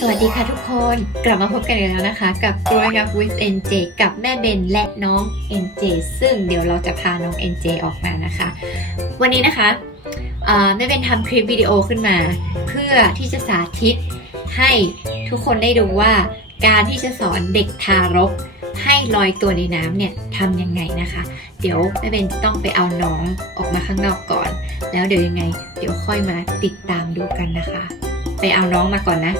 สวัสดีค่ะทุกคนกลับมาพบกันอีกแล้วนะคะ กับ Growing Up with NJ กับแม่เบนและน้อง NJ ซึ่งเดี๋ยวเราจะพาน้อง NJ ออกมานะคะ วันนี้นะคะแม่เบนทำคลิปวิดีโอขึ้นมา เพื่อที่จะสาธิตให้ทุกคนได้ดูว่า การที่จะสอนเด็กทารก ให้ลอยตัวในน้ำเนี่ยทำยังไงนะคะ เดี๋ยวแม่เบนต้องไปเอาน้องออกมาข้างนอกก่อน แล้วเดี๋ยวยังไง เดี๋ยวค่อยมาติดตามดูกันนะคะ ไปเอาน้องมาก่อนนะ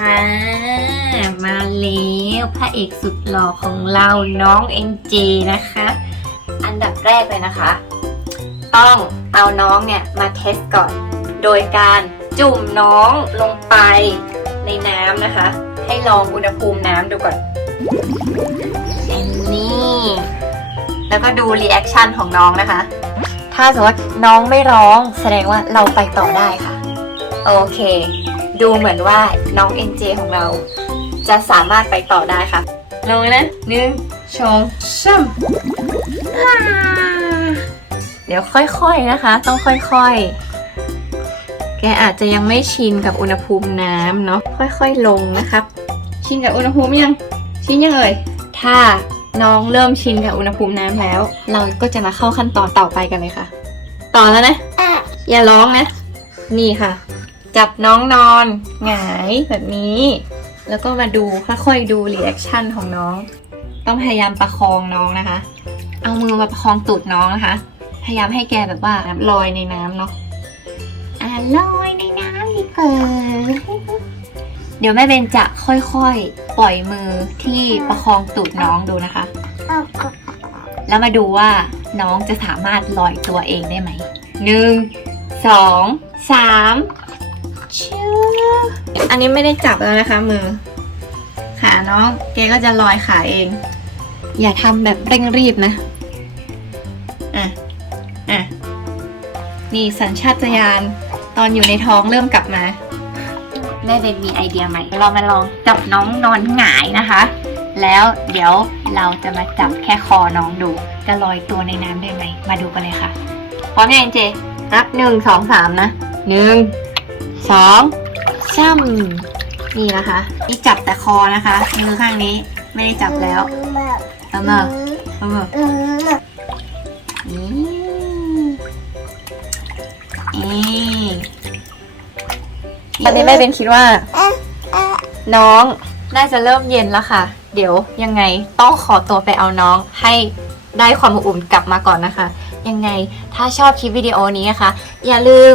ค่ะ มาแล้วพระเอกสุดหล่อของเราน้องเอ็นเจนะคะ อันดับแรกเลยนะคะ ต้องเอาน้องเนี่ยมาเทสก่อน โดยการจุ่มน้องลงไปในน้ำนะคะ ให้ลองอุณหภูมิน้ำดูก่อนอันนี้แล้วก็ดูรีแอคชั่นของน้องนะคะ ถ้าสมมติว่าน้องไม่ร้องแสดงว่าเราไปต่อได้ค่ะ โอเค ดูเหมือนว่าน้อง NJ ของเราจะสามารถไปต่อได้ค่ะลงนะหนึ่งสองสามอ่าเดี๋ยวค่อยๆนะคะ ต้องค่อยๆ แกอาจจะยังไม่ชินกับอุณหภูมิน้ำเนาะค่อยๆลงนะครับ ชินกับอุณหภูมิยังชินยังเอ่ยถ้าน้องเริ่มชินกับอุณหภูมิน้ำแล้ว เราก็จะมาเข้าขั้นตอนต่อไปกันเลยค่ะ ต่อแล้วนะ อย่าร้องนะ นี่ค่ะ จับน้องนอนหงายแบบนี้ แล้วก็มาดูค่อยๆดูรีแอคชั่นของน้อง ต้องพยายามประคองน้องนะคะ เอามือมาประคองตูดน้องนะคะ พยายามให้แกแบบว่าลอยในน้ำเนาะอ่าลอยในน้ำดีกว่าเดี๋ยวแม่เบนจะค่อยๆ ปล่อยมือที่ประคองตูดน้องดูนะคะ แล้วมาดูว่าน้องจะสามารถลอยตัวเองได้ไหมหนึ่งสองสาม ชื่ออันนี้ไม่ได้จับแล้วนะคะมือ ขาน้องแกก็จะลอยขาเอง อย่าทำแบบเร่งรีบนะอะอะนี่สัญชาตญาณตอนอยู่ในท้องเริ่มกลับมาแม่เบนมีไอเดียใหม่ เรามาลองจับน้องนอนหงายนะคะ แล้วเดี๋ยวเราจะมาจับแค่คอน้องดู จะลอยตัวในน้ำได้ไหม มาดูกันเลยค่ะ พร้อมยังเจ นับหนึ่งสองสามนะหนึ่ง สองสามนี่นะคะ นี่จับแต่คอนะคะมือข้างนี้ไม่ได้จับแล้วเอามาเอามานี่นี่ตอนนี้แม่เป็นคิดว่า น้องน่าจะเริ่มเย็นแล้วค่ะ เดี๋ยวยังไงต้องขอตัวไปเอาน้องให้ได้ความอบอุ่นกลับมาก่อนนะคะ ยังไงถ้าชอบคลิปวิดีโอนี้นะคะ อย่าลืม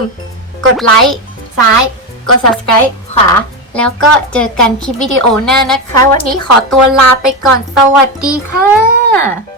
กดไลค์ ซ้าย กด subscribe ขวา แล้วก็เจอกันคลิปวิดีโอหน้านะคะ วันนี้ขอตัวลาไปก่อนสวัสดีค่ะ